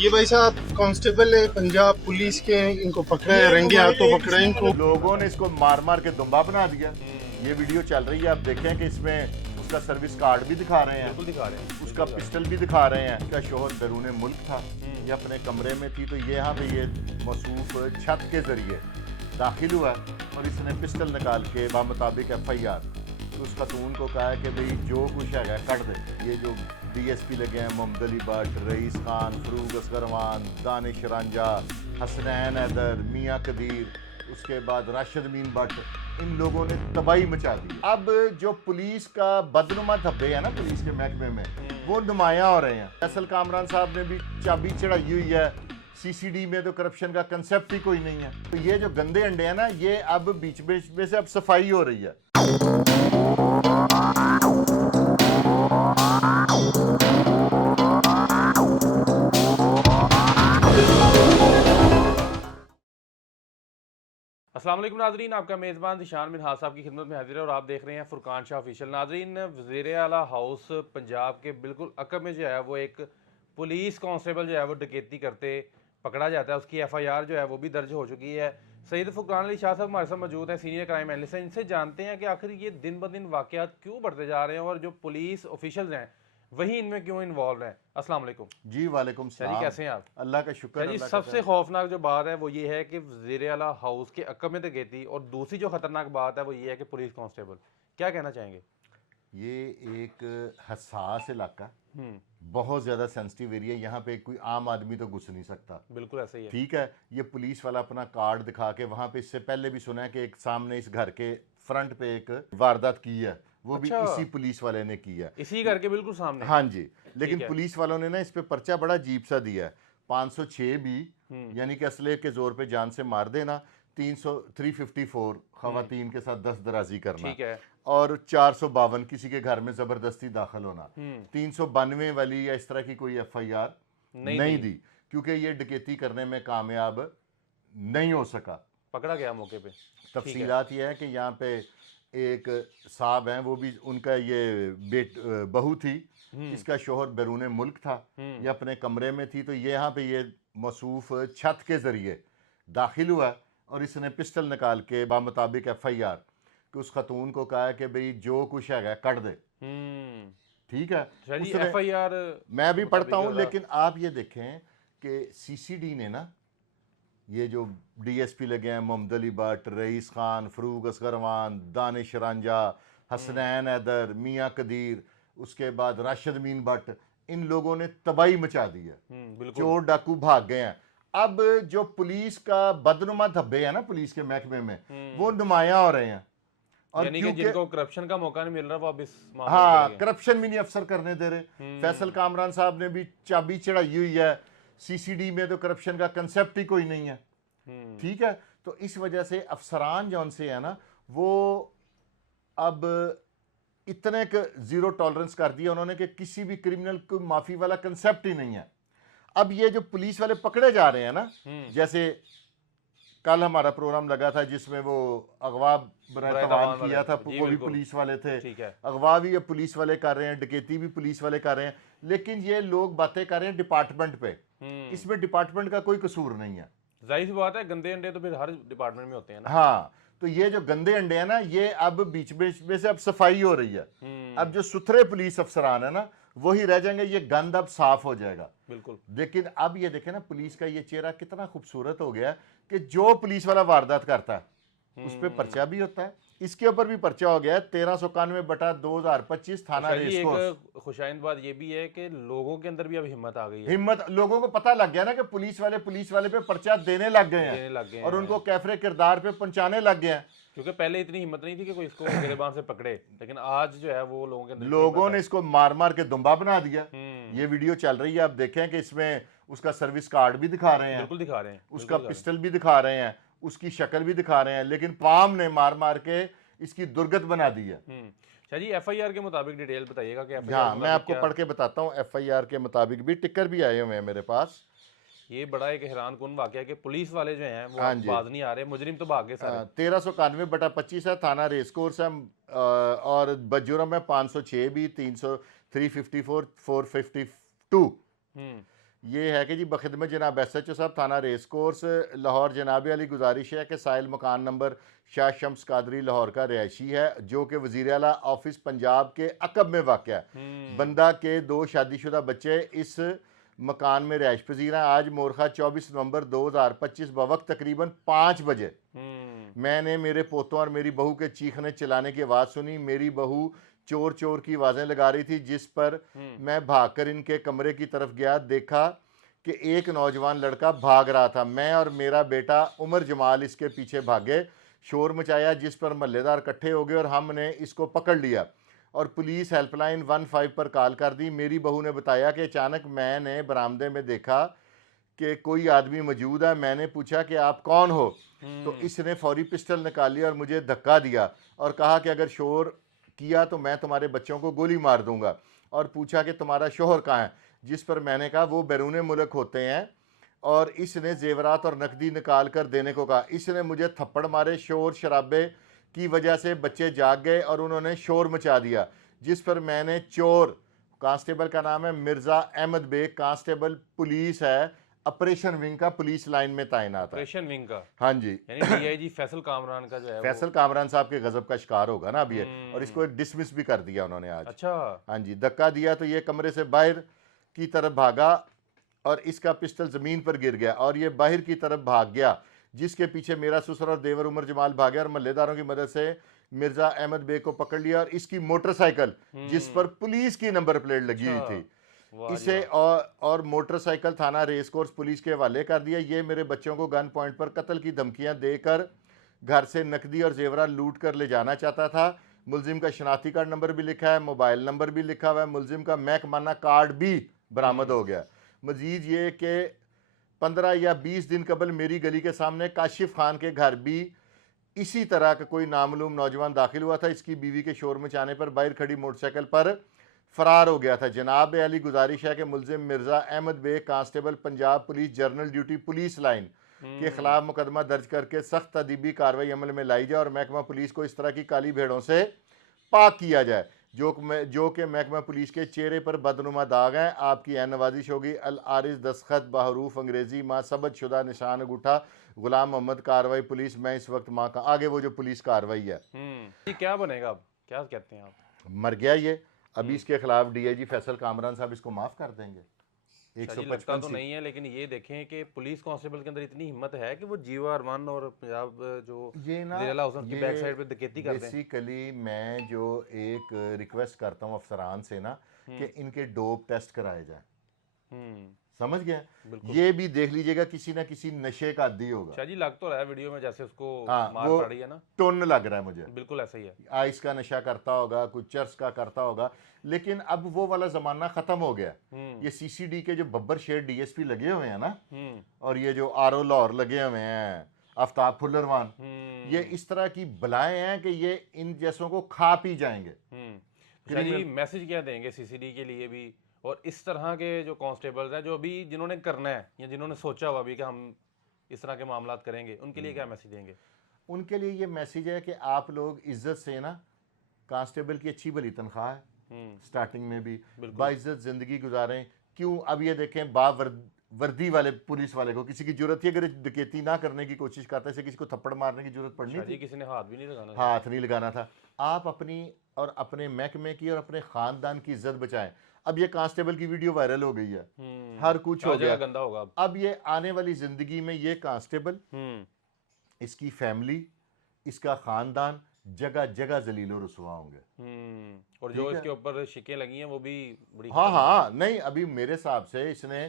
ये भाई साहब कांस्टेबल है पंजाब पुलिस के, इनको पकड़ा है, रंगे हाथों पकड़ा है इनको। लोगों ने इसको मार मार के दुम्बा बना दिया। ये वीडियो चल रही है, आप देखें कि इसमें उसका सर्विस कार्ड भी दिखा रहे हैं, उसका पिस्टल भी दिखा रहे हैं। इसका शोहर बैरून मुल्क था, ये अपने कमरे में थी, तो ये यहाँ पे ये मौसूफ छत के जरिए दाखिल हुआ और इसने पिस्टल निकाल के बामुताबिक FIR तो उस खातून को कहा कि भाई जो कुछ है कट दे। ये जो DSP लगे हैं, मोहम्मद अली भट्ट, रईस खान, फरूक असगरवान, दानिश रांझा, हसनैन हैदर, मियाँ कदीर, उसके बाद राशिद अमीन भट्ट, इन लोगों ने तबाही मचा दी। अब जो पुलिस का बदनुमा धब्बे है ना पुलिस के महकमे में, वो नुमायां हो रहे हैं। फैसल कामरान साहब ने भी चाबी चढ़ाई हुई है। CCD में तो करप्शन का कंसेप्ट ही कोई नहीं है। तो ये जो गंदे अंडे हैं ना, ये अब बीच बीच में से अब सफाई हो रही है। अस्सलाम वालेकुम नाजरीन, आपका मेज़बान दिशान बिन हाद साहब की खिदमत में हाजिर है और आप देख रहे हैं फुरकान शाह ऑफिशियल। नाजरीन, वज़ीर आला हाउस पंजाब के बिल्कुल अकब में जो है वो एक पुलिस कांस्टेबल जो है वो डकैती करते पकड़ा जाता है। उसकी FIR जो है वो भी दर्ज हो चुकी है। सैयद फुरकान अली शाह साहब हमारे साथ मौजूद हैं, सीनियर क्राइम एनालिस्ट हैं। इनसे जानते हैं कि आखिर ये दिन ब दिन वाक़यात क्यों बढ़ते जा रहे हैं और जो पुलिस ऑफिशियल्स हैं वही इनमें क्यों इन्वॉल्व हैं। अस्सलाम वालेकुम जी वालेकुम सलाम। कैसे हैं आप? अल्लाह का शुक्र। जी, अल्लाह का सबसे खौफनाक जो बात है वो ये है कि वज़ीर आला हाउस के अकब में डकैती, और दूसरी जो खतरनाक बात है वो ये है कि पुलिस कांस्टेबल। क्या कहना चाहेंगे? ये एक हसास इलाका, बहुत ज़्यादा सेंसिटिव एरिया। यहाँ पे कोई आम आदमी तो घुस नहीं सकता। बिल्कुल ऐसा ही है। ठीक है, ये पुलिस वाला अपना कार्ड दिखा के वहाँ पे, इससे पहले भी सुना है कि एक सामने इस घर के फ्रंट पे एक वारदात की है, वो भी अच्छा। इसी पुलिस वाले ने की है, इसी घर के बिल्कुल सामने। हाँ जी। लेकिन है। पुलिस वालों ने ना इस पे पर्चा बड़ा अजीब सा दिया है, 506 भी, यानी कि असले के जोर पे जान से मार देना, 354 खवातीन के साथ दस्तदराजी करना, ठीक है। और 452 किसी के घर में जबरदस्ती दाखिल होना। 392 वाली या इस तरह की कोई FIR नहीं दी, क्योंकि ये डकैती करने में कामयाब नहीं हो सका। पकड़ा गया मौके पे। तफसीलात ये है कि यहाँ पे एक साहब हैं, वो भी उनका ये बहू थी, इसका शोहर बैरून मुल्क था, ये अपने कमरे में थी, तो ये यहाँ पे ये मौसूफ छत के जरिए दाखिल हुआ और इसने पिस्टल निकाल के बामुताबिक FIR कि उस खातून को कहा कि भाई जो कुछ है कट दे। ठीक है, उसने FIR मैं भी पढ़ता हूँ, लेकिन आप ये देखें कि CCD ने ना, ये जो DSP लगे हैं, मोहम्मद अली भट्ट, रईस खान, फरूक असगरवान, दानिश रांझा, हसनैन हैदर, मियाँ कदीर, उसके बाद राशिद अमीन भट्ट, इन लोगों ने तबाही मचा दी है। चोर डाकू भाग गए हैं। अब जो पुलिस का बदनुमा धब्बे है ना पुलिस के महकमे में, वो नुमायां हो रहे हैं। और यानी कि जिनको करप्शन का मौका नहीं मिल रहा वो अब इस मामले हाँ, करप्शन भी नहीं अफसर करने दे रहे। फैसल कामरान साहब ने भी चाबी चढ़ाई हुई है। CCD में तो करप्शन का कंसेप्ट ही कोई नहीं है। ठीक है, तो इस वजह से अफसरान जौन से है ना, वो अब इतने जीरो टॉलरेंस कर दिया उन्होंने कि किसी भी क्रिमिनल को माफी वाला कंसेप्ट ही नहीं है। अब ये जो पुलिस वाले पकड़े जा रहे हैं ना, जैसे कल हमारा प्रोग्राम लगा था जिसमें वो अगवा बरतवान किया था, वो भी पुलिस वाले थे। अगवा भी ये पुलिस वाले कर रहे हैं, डकैती भी पुलिस वाले कर रहे हैं, लेकिन ये लोग बातें कर रहे हैं डिपार्टमेंट पे। इसमें डिपार्टमेंट का कोई कसूर नहीं है। जाहिर सी बात है, गंदे अंडे तो फिर हर डिपार्टमेंट में होते हैं ना। हाँ, तो ये जो गंदे अंडे हैं ना, ये अब बीच बीच में से अब सफाई हो रही है। अब जो सुथरे पुलिस अफसरान है ना, वही रह जाएंगे, ये गंद अब साफ हो जाएगा। बिल्कुल। लेकिन अब ये देखें ना, पुलिस का ये चेहरा कितना खूबसूरत हो गया कि जो पुलिस वाला वारदात करता है उस पर पर्चा भी होता है। इसके ऊपर भी पर्चा हो गया है, 1391/2025 थाना रेसकोर्स। खुशाइंद बात ये भी है कि लोगों के अंदर भी अब हिम्मत आ गई है। हिम्मत, लोगों को पता लग गया ना कि पुलिस वाले पे पर्चा देने लग गए हैं और उनको कैफरे किरदार पे पहुंचाने लग गए हैं। क्योंकि पहले इतनी हिम्मत नहीं थी कि कोई इसको गिरबान से पकड़े, लेकिन आज जो है वो लोगों के अंदर, लोगों ने इसको मार मार के दुम्बा बना दिया। ये वीडियो चल रही है, आप देखें कि इसमें उसका सर्विस कार्ड भी दिखा रहे हैं, बिल्कुल दिखा रहे हैं, उसका पिस्टल भी दिखा रहे हैं, उसकी शक्ल भी दिखा रहे हैं, लेकिन पाम ने मार मार के इसकी दुर्गत बना दी है। अच्छा जी, FIR के मुताबिक डिटेल बताइएगा कि हाँ, मैं आपको पढ़ के बताता हूँ। FIR के मुताबिक भी टिकर भी आए हुए हैं मेरे पास। ये बड़ा एक हैरान कुन वाकया कि पुलिस वाले जो हैं वो बाज नहीं आ रहे, मुजरिम तो भाग गए सारे। 1391/25 है, थाना रेसकोर्स है, और जुर्म है 506 भी, 300, 354, 452। ये है कि जी बखिदमत जनाब SHO साहब थाना रेस कोर्स लाहौर जनाब अली गुजारिश है कि साहिल मकान नंबर शाह शम्स कादरी लाहौर का रिहायशी है जो कि वज़ीर आला ऑफिस पंजाब के अकब में वाक़ है। बंदा के 2 शादीशुदा बच्चे इस मकान में रिहायश पजीर हैं। आज मोरखा 24 नवंबर 2025 बवक्त तकरीबन 5 बजे मैंने मेरे पोतों और मेरी बहू के चीखने चिल्लाने की आवाज़ सुनी। मेरी बहू चोर चोर की आवाज़ें लगा रही थी, जिस पर मैं भागकर इनके कमरे की तरफ गया। देखा कि एक नौजवान लड़का भाग रहा था। मैं और मेरा बेटा उमर जमाल इसके पीछे भागे, शोर मचाया, जिस पर महल्लेदार इकट्ठे हो गए और हमने इसको पकड़ लिया और पुलिस हेल्पलाइन 15 पर कॉल कर दी। मेरी बहू ने बताया कि अचानक मैंने बरामदे में देखा कि कोई आदमी मौजूद है। मैंने पूछा कि आप कौन हो, तो इसने फौरी पिस्टल निकाली और मुझे धक्का दिया और कहा कि अगर शोर किया तो मैं तुम्हारे बच्चों को गोली मार दूंगा, और पूछा कि तुम्हारा शोहर कहाँ है, जिस पर मैंने कहा वो बैरून मुल्क होते हैं, और इसने जेवरात और नकदी निकाल कर देने को कहा। इसने मुझे थप्पड़ मारे। शोर शराबे की वजह से बच्चे जाग गए और उन्होंने शोर मचा दिया, जिस पर मैंने चोर, कांस्टेबल का नाम है मिर्ज़ा अहमद बेग, कांस्टेबल पुलिस है, ऑपरेशन विंग का पुलिस लाइन में तैनात है। ऑपरेशन विंग का, हाँ जी, यानी DIG फैसल कामरान का जो है फैसल कामरान साहब के गजब का शिकार होगा ना अब ये, और इसको डिसमिस भी कर दिया उन्होंने आज। अच्छा, हाँ जी, धक्का दिया तो ये कमरे से बाहर की तरफ भागा और इसका पिस्टल ज़मीन पर गिर गया और ये बाहर की तरफ भाग गया, जिसके पीछे मेरा ससुर और देवर उमर जमाल भागे और महल्लेदारों की मदद से मिर्ज़ा अहमद बेग को पकड़ लिया और इसकी मोटरसाइकिल जिस पर पुलिस की नंबर प्लेट लगी हुई थी, इसे और मोटरसाइकिल थाना रेस कोर्स पुलिस के हवाले कर दिया। ये मेरे बच्चों को गन पॉइंट पर कत्ल की धमकियां देकर घर से नकदी और जेवरा लूट कर ले जाना चाहता था। मुलजिम का शनाख्ती कार्ड नंबर भी लिखा है, मोबाइल नंबर भी लिखा हुआ है, मुलजिम का महकमाना कार्ड भी बरामद हो गया। मजीद ये कि 15 या 20 दिन कबल मेरी गली के सामने काशिफ खान के घर भी इसी तरह का कोई नामालूम नौजवान दाखिल हुआ था। इसकी बीवी के शोर मचाने पर बाहर खड़ी मोटरसाइकिल पर फरार हो गया था। जनाब अली गुजारिश है कि मुलजिम Mirza Ahmed Baig constable Punjab police general duty police line के खिलाफ मुकदमा दर्ज करके सख्त अदीबी कार्रवाई अमल में लाई जाए और महकमा पुलिस को इस तरह की काली भेड़ों से पाक किया जाए जो कि महकमा पुलिस के चेहरे पर बदनुमा दाग हैं। आपकी एन नवाजिश होगी। अल आरिज दस्तखत बहरूफ अंग्रेजी माँ सबत शुदा निशान अंगूठा गुलाम मोहम्मद कार्रवाई पुलिस। मैं इस वक्त माँ का आगे वो जो पुलिस कार्रवाई है ये क्या बनेगा अब, क्या कहते हैं आप? मर गया ये। अभी इसके खिलाफ DIG फैसल कामरान साहब इसको माफ कर देंगे। लगता 155 तो नहीं है, लेकिन ये देखें कि पुलिस कांस्टेबल के अंदर इतनी हिम्मत है कि वो जीवा अरमान और पंजाब जो ये ना जिला हुसैन की बैक साइड पे डकैती करते हैं। बेसिकली मैं जो एक रिक्वेस्ट करता हूँ अफसरान से ना कि इनके डोप टेस्ट कराए जाए। समझ गया? ये भी देख लीजिएगा किसी ना किसी नशे का आदी होगा। शायद जी लग तो रहा है वीडियो में जैसे उसको हाँ, मार पड़ रही है ना, टोन लग रहा है मुझे, बिल्कुल ऐसा ही है। आइस का नशा करता होगा, कुछ चर्च का करता होगा, लेकिन अब वो वाला जमाना खत्म हो गया। ये CCD के जो बब्बर शेर DSP लगे हुए हैं ना, और ये जो RO लाहौर लगे हुए हैं, आफ्ताब फुल्लरवान, ये इस तरह की बलाएं हैं कि ये इन जैसों को खा पी जाएंगे। जी मैसेज क्या देंगे CCD के लिए भी, और इस तरह के जो कांस्टेबल्स हैं जो अभी जिन्होंने करना है या जिन्होंने सोचा हुआ भी कि हम इस तरह के मामलात करेंगे, उनके लिए क्या मैसेज देंगे? उनके लिए ये मैसेज है कि आप लोग इज्जत से ना, कांस्टेबल की अच्छी भली तनख्वाह है, स्टार्टिंग में भी बाइज्जत जिंदगी गुजारें। क्यों? अब ये देखें वर्दी वाले पुलिस वाले को किसी की जरूरत थी, अगर डकैती ना करने की कोशिश करता है, किसी को थप्पड़ मारने की जरूरत पड़नी थी? किसी ने हाथ भी नहीं लगाना, हाथ नहीं लगाना था। आप अपनी और अपने महकमे की और अपने खानदान की इज्जत बचाएं। अब ये कांस्टेबल की वीडियो वायरल हो गई है, हर कुछ हो गया, गंदा होगा। अब ये आने वाली जिंदगी में ये कांस्टेबल, इसकी फैमिली, इसका खानदान जगह जगह जलीलो रुसवा होंगे। और जो इसके ऊपर शिकें लगी हैं वो भी बड़ी हाँ नहीं, अभी मेरे हिसाब से इसने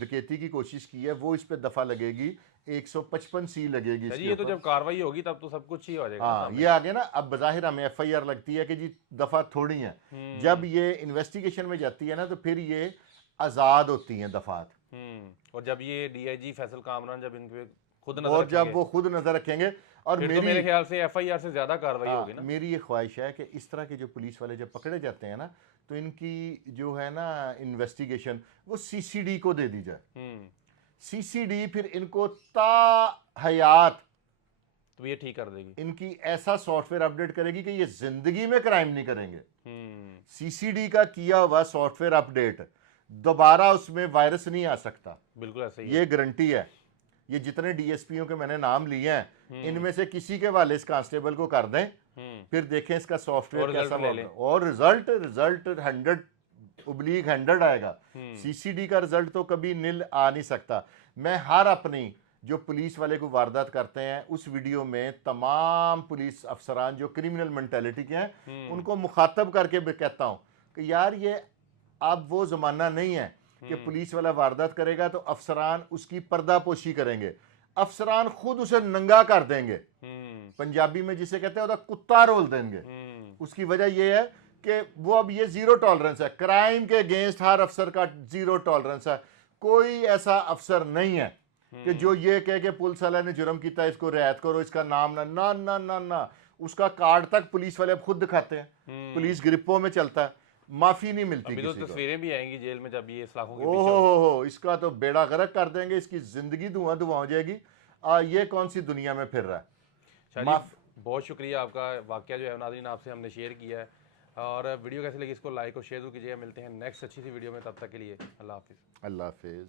डकैती की कोशिश की है, वो इस पे दफा लगेगी 155C लगेगी। ये तो जब कार्रवाई होगी तब तो सब कुछ ही हो जाएगा। हाँ, ये आगे ना अब बज़ाहिर हमें FIR लगती है कि जी दफा थोड़ी है, जब ये इन्वेस्टिगेशन में जाती है ना तो फिर ये आजाद होती हैं दफात। और जब ये DIG फैसल कामरान जब इनके खुद नजर और जब वो खुद नजर रखेंगे, और मेरे ख्याल से FIR से ज्यादा कार्रवाई होगी ना। मेरी ये ख्वाहिश है कि इस तरह के जो पुलिस वाले जब पकड़े जाते हैं ना, तो इनकी जो है ना इन्वेस्टिगेशन वो CCD को दे दी जाए। CCD फिर इनको हयात तो ये ठीक कर देगी, इनकी ऐसा सॉफ्टवेयर अपडेट करेगी कि ये जिंदगी में क्राइम नहीं करेंगे। CCD का किया हुआ सॉफ्टवेयर अपडेट दोबारा उसमें वायरस नहीं आ सकता। बिल्कुल ऐसा ही है। ये गारंटी है। ये जितने डीएसपीओ के मैंने नाम लिए हैं इनमें से किसी के वाले इस कांस्टेबल को कर दें, फिर देखें इसका सॉफ्टवेयर और कैसा रिजल्ट ले लें। होगा और रिजल्ट 100/100 आएगा। सीसीडी का रिजल्ट तो कभी निल आ नहीं सकता। मैं हर अपनी जो पुलिस वाले को वारदात करते हैं उस वीडियो में तमाम पुलिस अफसरान जो क्रिमिनल मेंटेलिटी के हैं उनको मुखातब करके भी कहता हूं कि यार ये अब वो जमाना नहीं है कि पुलिस वाला वारदात करेगा तो अफसरान उसकी पर्दापोशी करेंगे, अफसरान खुद उसे नंगा कर देंगे। पंजाबी में जिसे कहते हैं उसका कुत्ता रोल देंगे। उसकी वजह यह है कि वो अब ये जीरो टॉलरेंस है, क्राइम के अगेंस्ट हर अफसर का जीरो टॉलरेंस है। कोई ऐसा अफसर नहीं है कि जो ये कहे कि पुलिस वाले ने जुर्म किया इसको रियायत करो, इसका नाम ना ना ना ना ना। उसका कार्ड तक पुलिस वाले अब खुद दिखाते हैं, पुलिस ग्रिपों में चलता है, माफी नहीं मिलती अभी तो किसी को। तस्वीरें भी आएंगी जेल में जब ये सलाखों के ओहो पीछे होगा। हो, इसका तो बेड़ा गर्क कर देंगे, इसकी जिंदगी धुआं धुआं हो जाएगी। ये कौन सी दुनिया में फिर रहा है। शादी, बहुत शुक्रिया आपका। वाकया जो है नाज़रीन आपसे हमने शेयर किया है, और वीडियो कैसे लगी इसको लाइक और शेयर कीजिएगा। मिलते हैं नेक्स्ट अच्छी सी वीडियो में, तब तक के लिए अल्लाह हाफिज़। अल्लाह हाफिज।